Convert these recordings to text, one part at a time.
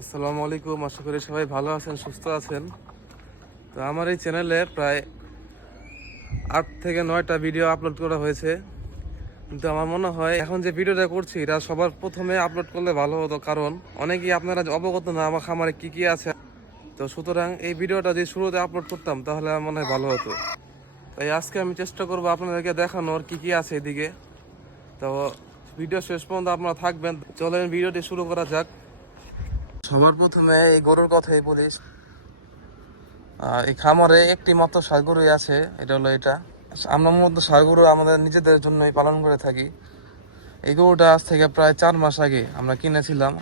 আসসালামু আলাইকুম, আশা করি সবাই ভালো আছেন, সুস্থ আছেন। তো আমার এই চ্যানেলে প্রায় 8 থেকে 9টা ভিডিও আপলোড করা হয়েছে। কিন্তু আমার মনে হয় এখন যে ভিডিওটা করছি এটা সবার প্রথমে আপলোড করলে ভালো হতো, কারণ অনেকেই আপনারা অবগত না আমার খামারে কি কি আছে। তো সুতরাং এই ভিডিওটা যদি শুরুতে আপলোড করতাম তাহলে আমার মনে হয় ভালো হতো। তাই আজকে আমি চেষ্টা করবো আপনাদেরকে দেখানোর কি কি আছে এদিকে। তো ভিডিও শেষ পর্যন্ত আপনারা থাকবেন। চলেন ভিডিওটি শুরু করা যাক। সবার প্রথমে এই গরুর কথাই বলিস। এই খামারে একটি মাত্র ষাঁড় গরুই আছে, এটা হলো এটা। আমরা মূলত ষাঁড় গরু আমাদের নিজেদের জন্যই পালন করে থাকি। এই গরুটা আজ থেকে প্রায় 4 মাস আগে আমরা কিনেছিলাম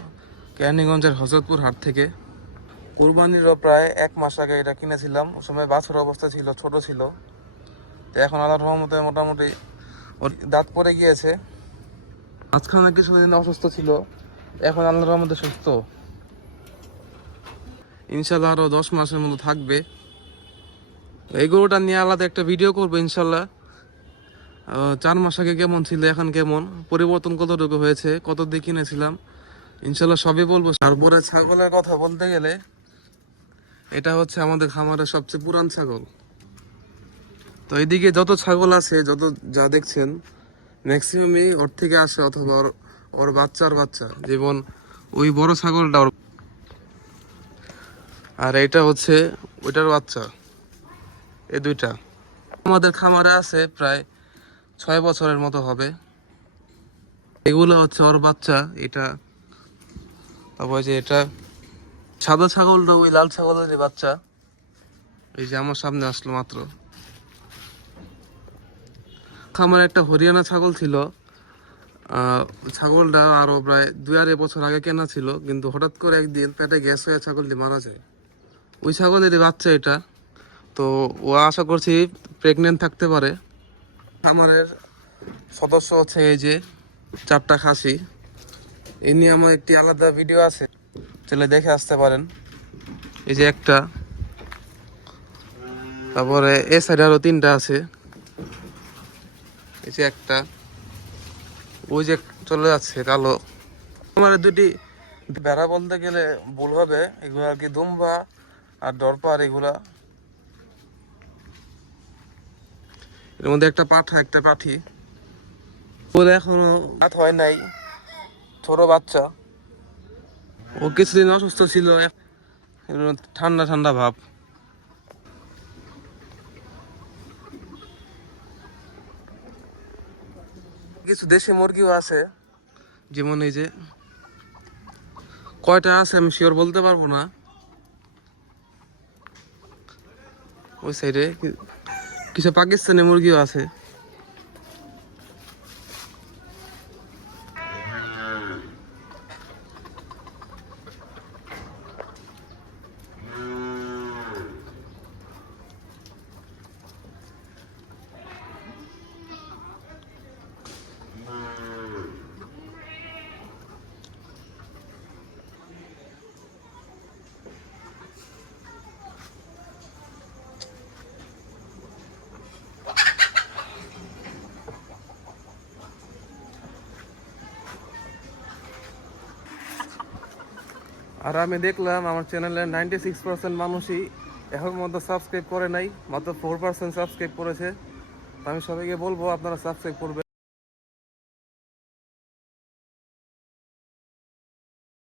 কেরানীগঞ্জের হজরতপুর হাট থেকে। কুরবানিরও প্রায় 1 মাস আগে এটা কিনেছিলাম। ওই সময় বাছুর অবস্থা ছিল, ছোট ছিল। তো এখন আল্লাহর রহমতে মোটামুটি ওর দাঁত পড়ে গিয়েছে। মাঝখানে কিছুদিন অসুস্থ ছিল, এখন আল্লাহর রহমতে সুস্থ। ইনশাল্লাহ আরো 10 মাসের মতো থাকবে। এই গরুটা নিয়ে আলাদা একটা ভিডিও করবো ইনশাল্লাহ। 4 মাস আগে কেমন ছিল, এখন কেমন, পরিবর্তন কতটুকু হয়েছে, কত দিয়ে কিনেছিলাম, ইনশাল্লাহ সবই বলবো। তারপরে ছাগলের কথা বলতে গেলে এটা হচ্ছে আমাদের খামারের সবচেয়ে পুরান ছাগল। তো এইদিকে যত ছাগল আছে, যত যা দেখছেন ম্যাক্সিমামই ওর থেকে আসে, অথবা ওর বাচ্চার বাচ্চা। যেমন ওই বড় ছাগলটা আর এইটা হচ্ছে ওইটার বাচ্চা। এই দুইটা আমাদের খামারে আছে প্রায় 6 বছরের মতো হবে। এগুলো হচ্ছে ওর বাচ্চা। এটা তারপর যে এটা সাদা ছাগলটা ওই লাল ছাগলের যে বাচ্চা, এই যে আমার সামনে আসলো মাত্র। খামারে একটা হরিয়ানা ছাগল ছিল। ছাগলটা আরো প্রায় 2-2.5 বছর আগে কেনা ছিল, কিন্তু হঠাৎ করে একদিন পেটে গ্যাস হয়ে ছাগলটি মারা যায়। ওই ছাগলেরই বাচ্চা এটা। তো ও আশা করছি প্রেগনেন্ট থাকতে পারে। খামারের সদস্য হচ্ছে এই যে 4টা খাসি। এ নিয়ে আমার একটি আলাদা ভিডিও আছে, চলে দেখে আসতে পারেন। এই যে একটা, তারপরে এ সাইডে আরো 3টা আছে। এই যে একটা, ওই যে চলে যাচ্ছে কালো। আমার দুটি বেড়া বলতে গেলে ভুল হবে, এগুলো আর কি দুম্বা আর দরপার। এগুলা এর মধ্যে একটা পাঠা, একটা পাঠি। ওর এখনো রাত হয় নাই, ছোট বাচ্চা। ও কিছুদিন অসুস্থ ছিল, ঠান্ডা ঠান্ডা ভাব। কিছু দেশি মুরগিও আছে, যেমন এই যে কয়টা আছে আমি শিওর বলতে পারবো না। ওই সাইডে কিছু পাকিস্তানি মুরগিও আছে। আর আমি দেখলাম আমার চ্যানেলের 96% মানুষই এখন মধ্যে সাবস্ক্রাইব করে নাই, মাত্র 4% সাবস্ক্রাইব করেছে। আমি সবাইকে বলবো আপনারা সাবস্ক্রাইব করবেন।